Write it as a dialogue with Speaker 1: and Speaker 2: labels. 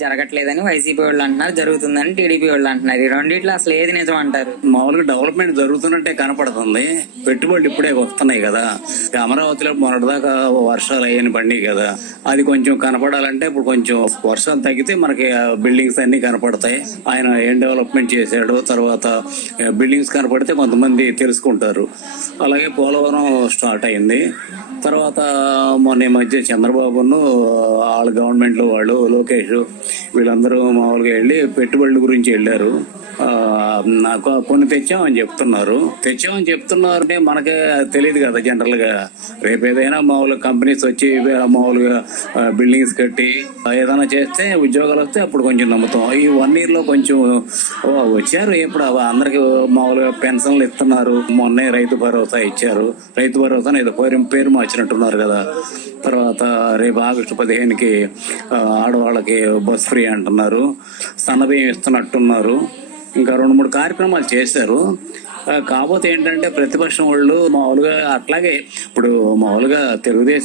Speaker 1: జరగట్లేదని YCP వాళ్ళు అంటున్నారు జరుగుతుందని టీడీపీ వాళ్ళు అంటున్నారు. ఈ రెండిట్లో అసలు ఏది నిజం అంటారు?
Speaker 2: మామూలుగా డెవలప్మెంట్ జరుగుతున్నట్టే కనపడుతుంది. పెట్టుబడులు ఇప్పుడే వస్తున్నాయి కదా. అమరావతిలో మొన్నటిదాకా వర్షాలు అయ్యని పండి కదా. అది కొంచెం కనపడాలంటే ఇప్పుడు కొంచెం వర్షాలు తగ్గితే మనకి బిల్డింగ్స్ అన్ని కనపడతాయి. ఆయన ఏం డెవలప్మెంట్ చేశాడు తర్వాత బిల్డింగ్స్ కనపడితే కొంతమంది తెలుసుకుంటారు. అలాగే పోలవరం స్టార్ట్ అయింది. తర్వాత మొన్న మధ్య చంద్రబాబును వాళ్ళ గవర్నమెంట్లో వాళ్ళు లోకేష్ వీళ్ళందరూ మామూలుగా వెళ్ళి పెట్టుబడుల గురించి వెళ్ళారు. నాకు కొన్ని తెచ్చామని చెప్తున్నారు. తెచ్చామని చెప్తున్నారు అంటే మనకే తెలియదు కదా జనరల్గా రేపు ఏదైనా మామూలుగా కంపెనీస్ వచ్చి మామూలుగా బిల్డింగ్స్ కట్టి ఏదైనా చేస్తే ఉద్యోగాలు వస్తే అప్పుడు కొంచెం నమ్ముతాం. ఈ వన్ ఇయర్లో కొంచెం ఓ, వచ్చారు ఇప్పుడు అందరికి మామూలుగా పెన్షన్లు ఇస్తున్నారు. మొన్నే రైతు భరోసా ఇచ్చారు. రైతు భరోసా ఏదో పేరు పేరు మార్చినట్టున్నారు కదా. తర్వాత రేపు ఆగస్టు పదిహేనుకి ఆడవాళ్ళకి బస్ ఫ్రీ అంటున్నారు. సన్నబియ్యం ఇస్తున్నట్టున్నారు. ఇంకా రెండు మూడు కార్యక్రమాలు చేశారు. కాకపోతే ఏంటంటే ప్రతిపక్షం వాళ్ళు మామూలుగా అట్లాగే ఇప్పుడు మామూలుగా తెలుగుదేశం